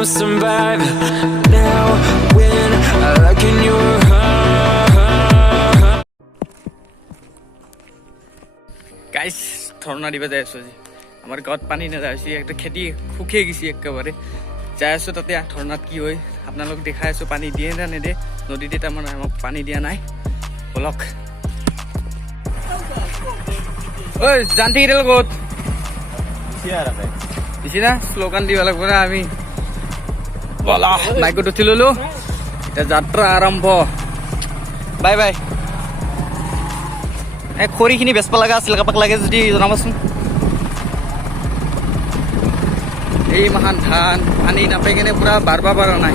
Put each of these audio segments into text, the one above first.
will survive now when I look in your heart. Guys, ধৰ্ণা দিব যাই আছো আজি আমাৰ গাঁৱত পানী নাযায় হৈছে একটা খেতি শুকিয়ে গৈছে একেবাৰে যাই আছো তাতে ধৰ্ণাত কি হয় আপোনালোক দেখাই আছো পানী দিয়ে না নেদে নদীতে তাৰমানে আমাক পানী দিয়া নাই বলক ঐ জানতি কেইটাল ক'ত দিছি না শ্লোগান দিব লাগিব না আমি বলা মাইকত উঠি ললো এতিয়া যাত্ৰা আৰম্ভ বাই বাই খৰিখিনি বেচব লগা আছিল কাৰোবাক লাগে যদি জনাবচোন এই মাহান ধান পানী নাপাই কিনে পুৰা বাঢ়িব পৰা নাই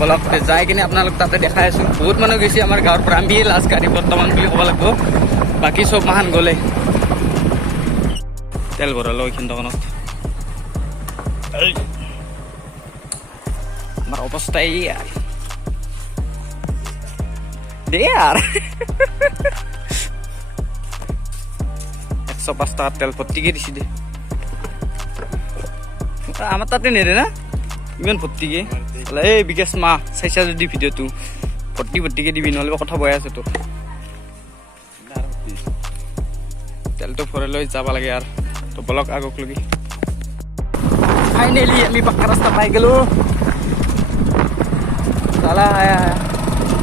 বলক যাই কিনে আপোনালোক তাতে দেখাই আছো বহুত মানুহ গৈছে আমাৰ গাঁৱৰ পৰা আমি লাষ্ট গাড়ী বৰ্তমান বুলি ক'ব লাগিব বাকী চব মাহান গ'লে তেল ভৰালো এইখিনি দোকানত আমাৰ অৱস্থা এই আর দে আর 105 টাকা তেল ভর্তিকে দিছি দে আমার তাতে নেদে না ইমান ভর্তিকে এই বিকাশ মা চাইছা যদি ভিডিঅ'টো ভর্তিকে দিবি নহ'লে কথা বৈ আছো তো তেলটো ভৰাই লৈ যাব লাগে আৰু তো বলক আগক লগি ফাইনেলি আমি পাক্কা ৰাস্তা পাই গেলো চালা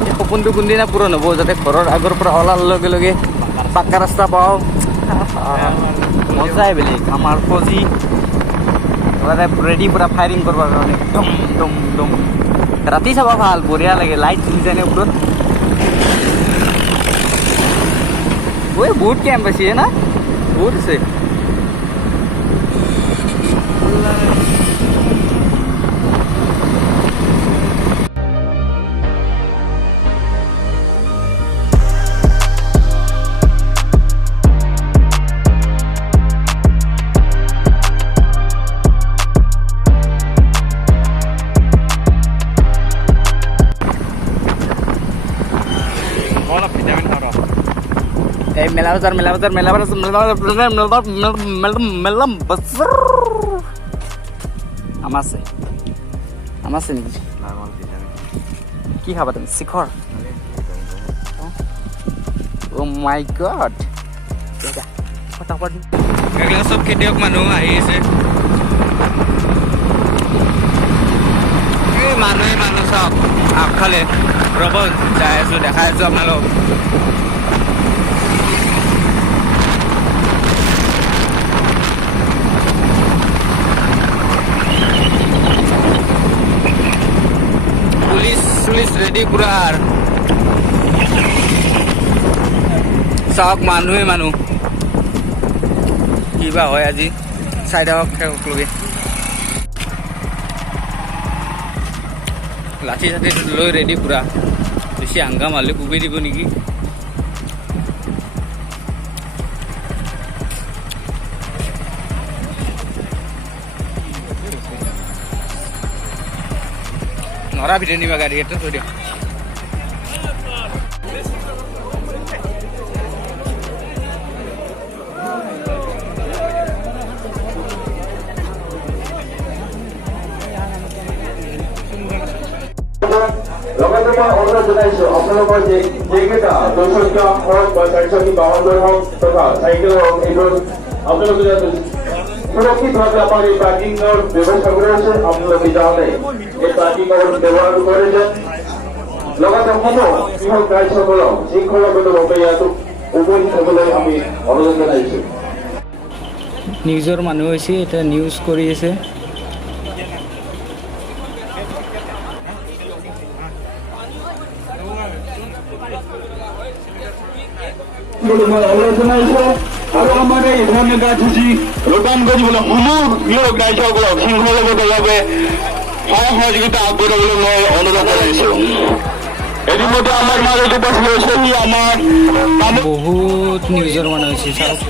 এই সপোনটো কোনদিনা পূৰণ হ'ব যাতে ঘৰৰ আগৰ পৰা ওলাৰ লগে লগে পাক্কা ৰাস্তা পাওঁ মজাই বেলেগ আমাৰ ফৌজি ৰেডি পুৰা ফায়াৰিং কৰিবৰ কাৰণে ডম ডম ডম ৰাতি চাব ভাল বঢ়িয়া লাগে লাইট জ্বলি যায় নে ওপৰত ঐ বহুত কেম্প আছে না বহুত আছে মেলা বাজাৰ আমাছে নেকি কি খাবা তুমি শিখৰ ও মাই গড চব খেতিয়ক মানুহ আহি আছে মানুহ চব আগফালে ৰ'ব যাই আছো দেখাই আছো আপোনালোক পুলিচ রেডি পুরার চাওক মানুহে মানুহ কিবা হয় আজি চাই থাকক লগে লাঠি চাঠি লৈ ৰেডি পুৰা বেছি হাংগা মাৰিলে কুবি দিব নেকি নৰা ভিতৰত নিবা গাড়ী এটা থৈ দিয়ক লগতে মই অনুৰোধ জনাইছো আপোনালোকৰ যেইকেইটা 200 হওক বা 4 বাহনৰ হওক তথা চাইকেল হওক এইবোৰ আপোনালোকে সুৰক্ষিতভাৱে আমাৰ এই পাৰ্কিঙৰ ব্যৱস্থা কৰি আছে আপোনালোকে যাওঁতে এই পাৰ্কিঙৰ ব্যৱহাৰ কৰে যে লগতে সমূহ কৃষক ৰাইজসকলক শৃংখলাবদ্ধভাৱে ইয়াত উপস্থিত হ'বলৈ আমি অনুৰোধ জনাইছো নিউজৰ মানুহ হৈছে এতিয়া নিউজ কৰি আছে আৰু আমাৰ এই ধৰণে কাৰ্যসূচী ৰূপায়ণ কৰিবলৈ সমূহ কৃষক ৰাইজসকলক শৃংখলাবদ্ধভাৱে সহযোগিতা আগবঢ়াবলৈ মই অনুৰোধ জনাইছো ইতিমধ্যে আমাৰ মাজত উপস্থিত হৈছে আমাৰ বহুত নিউজৰ মানুহ হৈছে চাওক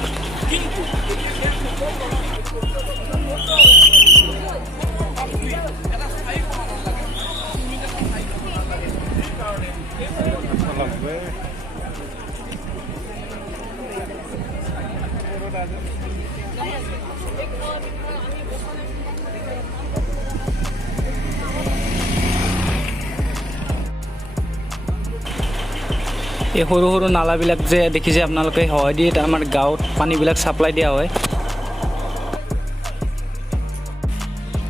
এই সৰু সৰু নালাবিলাক যে দেখিছে আপোনালোকে হয় দিয়ে আমাৰ গাঁৱত পানীবিলাক ছাপ্লাই দিয়া হয়।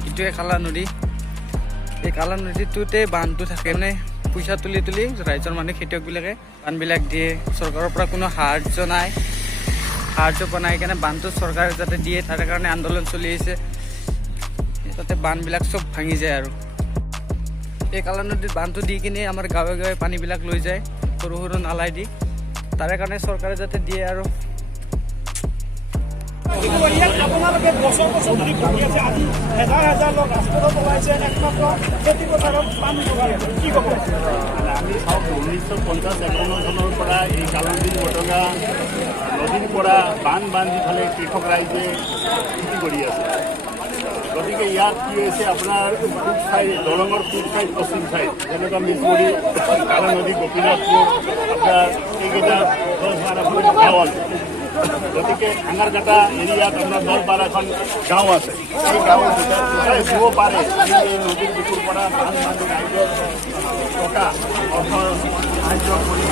এইটোৱে কালা নদী। এই কালা নদীটোতে বান্ধটো থাকে নে পইচা তুলি তুলি ৰাইজৰ মানুহ খেতিয়কবিলাকে বান্ধবিলাক দিয়ে। চৰকাৰৰ পৰা কোনো সাহাৰ্য নাই, সাহাৰ্য পোৱা নাই কাৰণে বান্ধটো চৰকাৰে যাতে দিয়ে তাৰ কাৰণে আন্দোলন চলি আহিছে। তাতে বান্ধবিলাক চব ভাঙি যায় আৰু এই কালা নদীত বান্ধটো দি কিনে আমাৰ গাঁৱে গাঁৱে পানীবিলাক লৈ যায় সৰু সৰু নালাই দি। তাৰে কাৰণে চৰকাৰে যাতে দিয়ে আৰু আপোনালোকে বছৰ বছৰ ধৰি ভাবি আছে, আজি হাজাৰ হাজাৰ লোক ৰাজপথত ওলাইছে একমাত্ৰ খেতি পথাৰত পানী যোগাৰ কি ক'ব? আমি চাওক 1950-51 চনৰ পৰা এই কালামদিন বটগা নদীৰ পৰা বান্ধি ফালে কৃষক ৰাইজে খেতি কৰি আছে। গতিকে ইয়াত কি হৈছে আপোনাৰ পূব চাইড দলঙৰ পূব চাইড পশ্চিম চাইড যেনেকুৱা মিছমুৰি কালা নদী গোপীনাথপুৰ আপোনাৰ এইকেইটা 10-12খন গাঁও আছে। গতিকে আঙাৰকাটা এৰিয়াত আপোনাৰ 10-12খন গাঁও আছে। এই গাঁৱৰ দুটাই দিব পাৰে আমি এই নদীৰ বুকুৰ পৰা বান্ধি ৰাইজৰ টকা অৰ্থ সাহায্য কৰি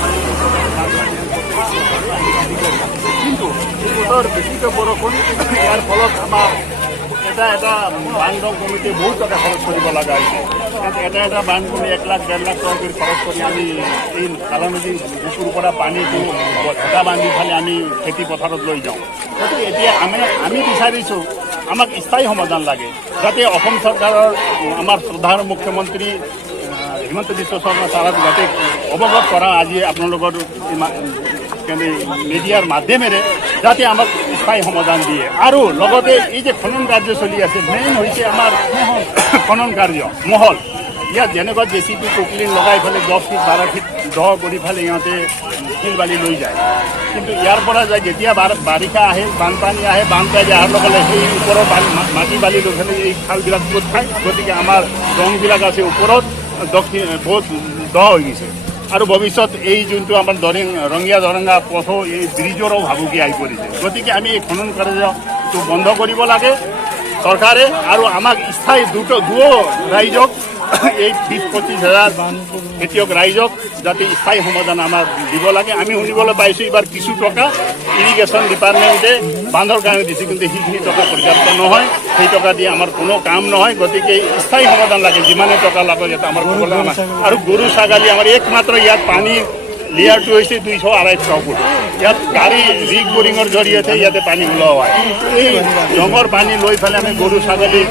কিন্তু এই বছৰ বেছিকৈ বৰষুণ ইয়াৰ ফলত আমাৰ এটা বান্ধ কমিটি বহুত টকা খৰচ কৰিব লগা হৈছে। এটা বান্ধ কমি 1 লাখ 1.5 লাখ টকা কৰি খৰচ কৰি আমি এই কালা নদীৰ বুকুৰ পৰা পানীটো ভেটা বান্ধি ফালে আমি খেতি পথাৰত লৈ যাওঁ। গতিকে এতিয়া আমি বিচাৰিছোঁ আমাক স্থায়ী সমাধান লাগে, যাতে অসম চৰকাৰৰ আমাৰ শ্ৰদ্ধাৰ মুখ্যমন্ত্ৰী হিমন্ত বিশ্ব শৰ্মা ছাৰক যাতে অৱগত কৰা আজি আপোনালোকৰ মিডিয়াৰ মাধ্যমেৰে যাতে আমাক স্থায়ী সমাধান দিয়ে। আৰু লগতে এই যে খনন কাৰ্য চলি আছে, মেইন হৈছে আমাৰ খনন কাৰ্য মহল। ইয়াত যেনেকুৱা JCB কুকলিন লগাই পেলাই 10 ফিট 12 ফিট দ কৰি পেলাই ইহঁতে শিল বালি লৈ যায়। কিন্তু ইয়াৰ পৰা যায় যেতিয়া বাৰিষা আহে, বানপানী আহে, বানপানী অহাৰ লগে লগে সেই ওপৰৰ মাটি বালি লৈ পেলাই এই খালবিলাক পোত খায়। গতিকে আমাৰ দংবিলাক আছে ওপৰত বহুত দ হৈ গৈছে। আৰু ভৱিষ্যত এই যোনটো আমাৰ ৰঙীয়া দৰঙা পথো এই ব্ৰিজৰো ভাবুকি আহি পৰিছে। গতিকে আমি এই খনন কাৰ্যটো বন্ধ কৰিব লাগে চৰকাৰে, আৰু আমাক স্থায়ী দুয়ো ৰাইজক এই 20-25 হাজাৰ খেতিয়ক ৰাইজক যাতে স্থায়ী সমাধান আমাৰ দিব লাগে। আমি শুনিবলৈ পাইছোঁ এইবাৰ কিছু টকা ইৰিগেশ্যন ডিপাৰ্টমেণ্টে বান্ধৰ কাৰণে দিছে, কিন্তু সেইখিনি টকা পৰ্যাপ্ত নহয়। সেই টকা দি আমাৰ কোনো কাম নহয়। গতিকে স্থায়ী সমাধান লাগে, যিমানে টকা লাগে যাতে আমাৰ ক'বলৈ নহয়। আৰু গৰু ছাগলী আমাৰ একমাত্ৰ ইয়াত পানী লেয়াৰটো হৈছে 200-250 ফুট। ইয়াত গাড়ী ৰিগ বৰিঙৰ জৰিয়তে ইয়াতে পানী ওলোৱা হয়। এই জঙৰ পানী লৈ পেলাই আমি গৰু ছাগলী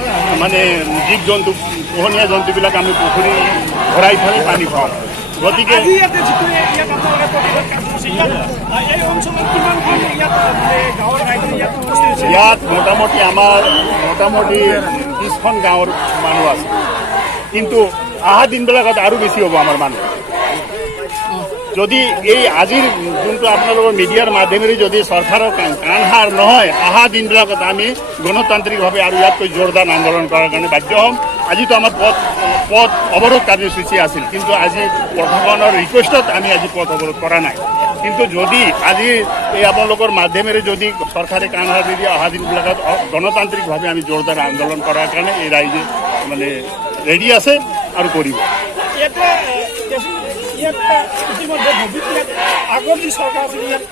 মানে জীৱ জন্তু পোহনীয়া জন্তুবিলাক আমি পুখুৰী ভৰাই পেলাই পানী খুৱাওঁ। গতিকে আজি ইয়াতে যিটো ইয়াত আপোনালোকে প্ৰতিবাদ কাৰ্যসূচী এই অঞ্চলত কিমানখন গাঁৱৰ ৰাইজে ইয়াত উপস্থিত হৈছে? ইয়াত মোটামুটি 30খন গাঁৱৰ মানুহ আছে, কিন্তু অহা দিনবিলাকত আৰু বেছি হ'ব আমাৰ মানুহ। যদি এই আজিৰ যোনটো আপোনালোকৰ মিডিয়াৰ মাধ্যমেৰে যদি চৰকাৰৰ কাণসাৰ নহয়, অহা দিনবিলাকত আমি গণতান্ত্ৰিকভাৱে আৰু ইয়াতকৈ জোৰদাৰ আন্দোলন কৰাৰ কাৰণে বাধ্য হ'ম। আজিতো আমাৰ পথ অৱৰোধ কাৰ্যসূচী আছিল, কিন্তু আজি প্ৰশাসনৰ ৰিকুৱেষ্টত আমি আজি পথ অৱৰোধ কৰা নাই। কিন্তু যদি আজি এই আপোনালোকৰ মাধ্যমেৰে যদি চৰকাৰে কাণসাৰ দি দিয়ে, অহা দিনবিলাকত গণতান্ত্ৰিকভাৱে আমি জোৰদাৰ আন্দোলন কৰাৰ কাৰণে এই ৰাইজে মানে ৰেডি আছে আৰু কৰিব। ইয়াতে ইতিমধ্যে আগৰ যি চৰকাৰ আছিল ইয়াত